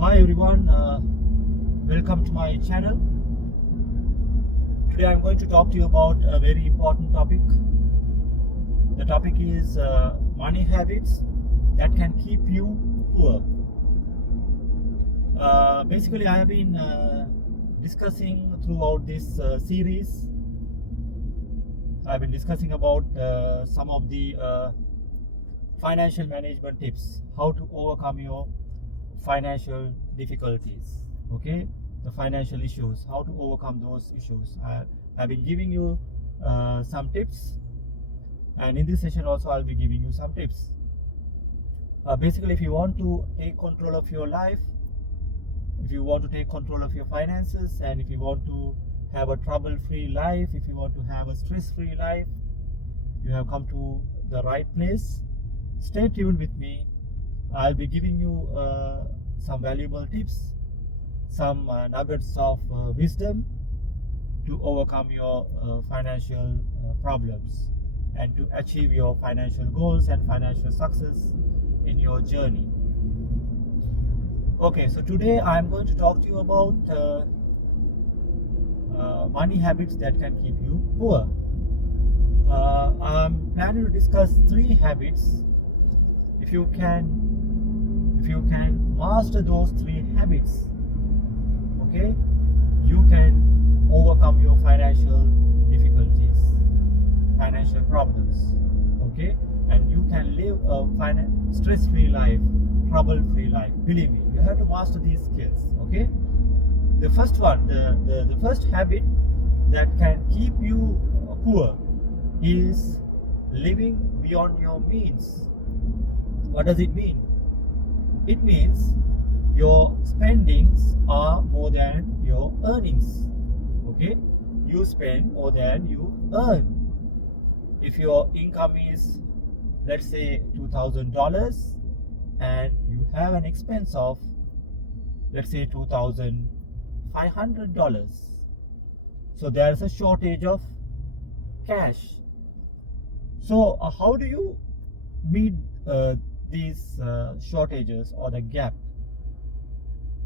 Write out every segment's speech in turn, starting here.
Hi everyone, welcome to my channel. Today I'm going to talk to you about a very important topic. The topic is money habits that can keep you poor. Basically, I have been discussing throughout this series. I've been discussing about some of the financial management tips, how to overcome your financial difficulties, okay, the financial issues, how to overcome those issues. I've been giving you some tips, and in this session also I'll be giving you some tips. Basically, if you want to take control of your life, if you want to take control of your finances, and if you want to have a trouble-free life, if you want to have a stress-free life, you have come to the right place. Stay tuned with me. I'll be giving you some valuable tips, some nuggets of wisdom to overcome your financial problems and to achieve your financial goals and financial success in your journey. Okay, so today I'm going to talk to you about money habits that can keep you poor. I'm planning to discuss 3 habits. If you can master those 3 habits, okay, you can overcome your financial difficulties, financial problems, okay, and you can live a stress-free life, trouble-free life. Believe me, you have to master these skills, okay. The first one, the first habit that can keep you poor is living beyond your means. What does it mean? It means your spendings are more than your earnings. Okay? You spend more than you earn. If your income is, let's say, $2,000 and you have an expense of, let's say, $2,500, so there's a shortage of cash. So how do you meet these shortages or the gap?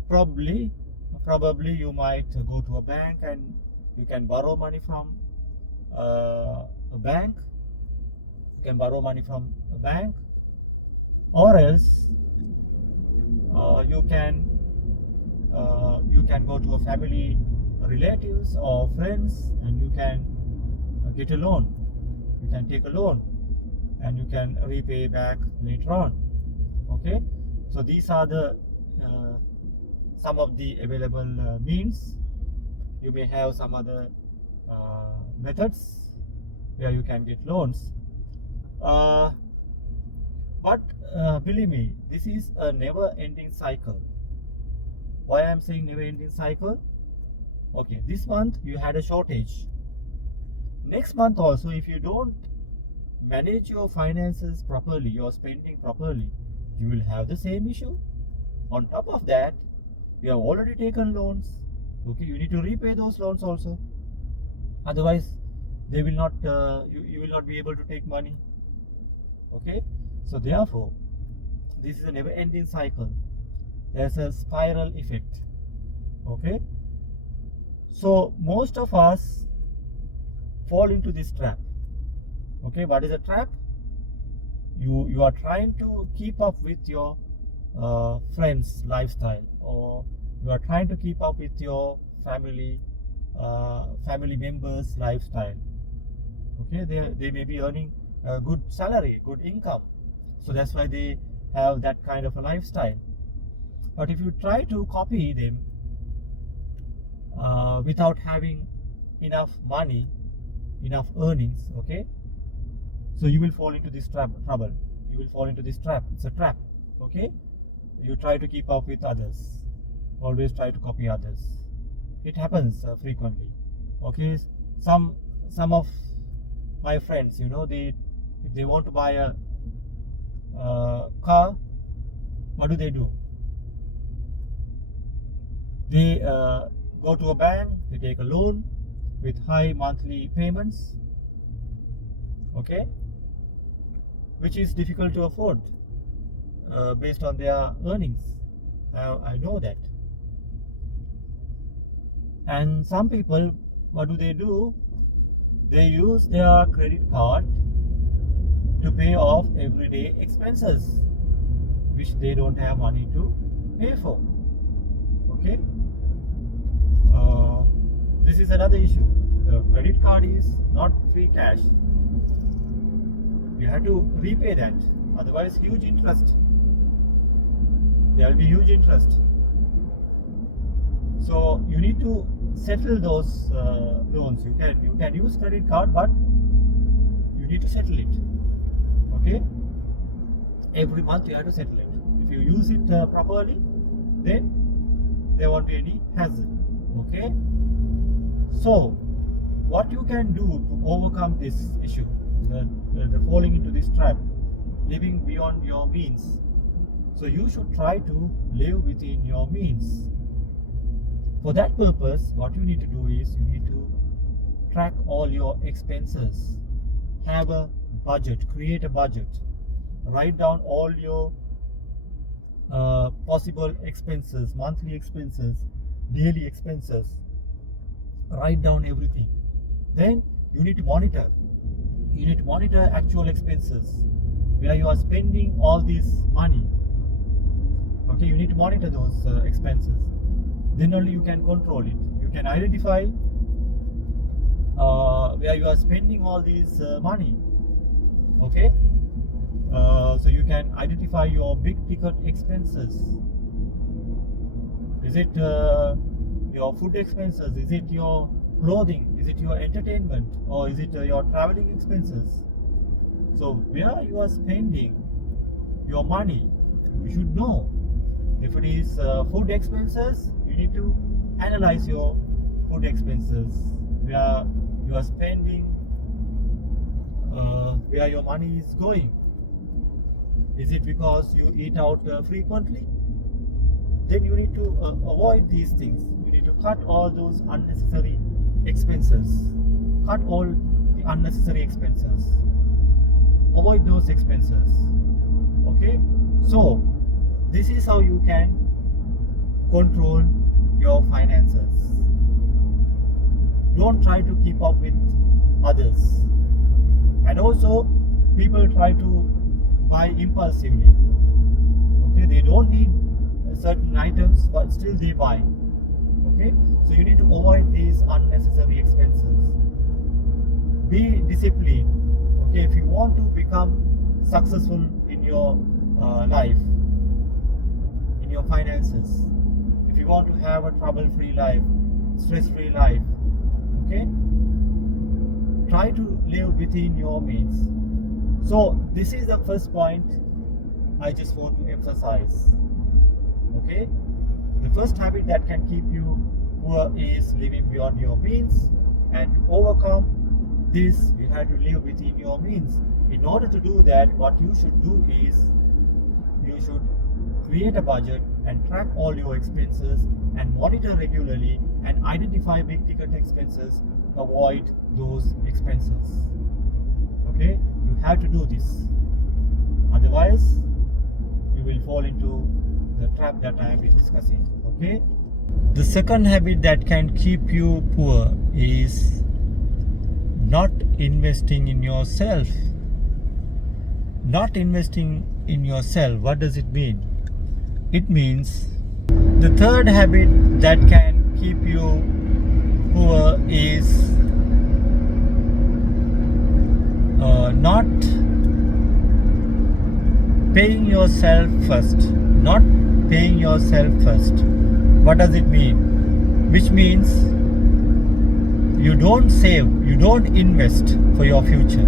Probably you might go to a bank and you can borrow money from a bank. You can borrow money from a bank, or else you can go to a family, relatives or friends, and you can get a loan. You can take a loan and you can repay back later on. Okay, so these are the some of the available means. You may have some other methods where you can get loans, but believe me, this is a never-ending cycle. Why I'm saying never-ending cycle? Okay, this month you had a shortage. Next month also, if you don't manage your finances properly, your spending properly, you will have the same issue. On top of that, you have already taken loans. Okay, you need to repay those loans also. Otherwise, they will not. You will not be able to take money. Okay, so therefore, this is a never-ending cycle. There's a spiral effect. Okay, so most of us fall into this trap. Okay, what is a trap? You are trying to keep up with your friends' lifestyle, or you are trying to keep up with your family members' lifestyle. Okay, they may be earning a good salary, good income, so that's why they have that kind of a lifestyle. But if you try to copy them without having enough money, enough earnings, okay, so you will fall into this trouble. You will fall into this trap. It's a trap. Okay, you try to keep up with others, always try to copy others. It happens frequently. Okay, some of my friends, if they want to buy a car, what do? They go to a bank, they take a loan with high monthly payments, okay, which is difficult to afford based on their earnings. I know that. And some people, what do? They use their credit card to pay off everyday expenses which they don't have money to pay for. Okay, this is another issue. The credit card is not free cash. You have to repay that, otherwise huge interest. There will be huge interest. So you need to settle those loans. You can use credit card, but you need to settle it. Okay, every month you have to settle it. If you use it properly, then there won't be any hazard. Okay, so what you can do to overcome this issue, the falling into this trap, living beyond your means. So you should try to live within your means. For that purpose, what you need to do is you need to track all your expenses. Have a budget, create a budget. Write down all your possible expenses, monthly expenses, daily expenses. Write down everything. Then you need to monitor. You need to monitor actual expenses, where you are spending all this money. Okay, you need to monitor those expenses. Then only you can control it. You can identify where you are spending all this money. Okay, so you can identify your big ticket expenses. Is it your food expenses? Is it your clothing? Is it your entertainment? Or is it your traveling expenses? So where you are spending your money, you should know. If it is food expenses, you need to analyze your food expenses, where you are spending, where your money is going. Is it because you eat out frequently? Then you need to avoid these things. You need to cut all those unnecessary expenses. Cut all the unnecessary expenses. Avoid those expenses. Okay? So, this is how you can control your finances. Don't try to keep up with others. And also, people try to buy impulsively. Okay, they don't need certain items, but still they buy. Okay, so you need to avoid these unnecessary expenses. Be disciplined. Okay, if you want to become successful in your life, in your finances, if you want to have a trouble-free life, stress-free life, okay, try to live within your means. So this is the first point I just want to emphasize. Okay, the first habit that can keep you poor is living beyond your means, and to overcome this, you have to live within your means. In order to do that, what you should do is you should create a budget and track all your expenses and monitor regularly and identify big ticket expenses. Avoid those expenses. Okay, you have to do this, otherwise you will fall into the trap that I have been discussing. Okay, the second habit that can keep you poor is not investing in yourself. Not investing in yourself, what does it mean? It means the third habit that can keep you poor is not paying yourself first. Not paying yourself first. What does it mean? Which means you don't save, you don't invest for your future.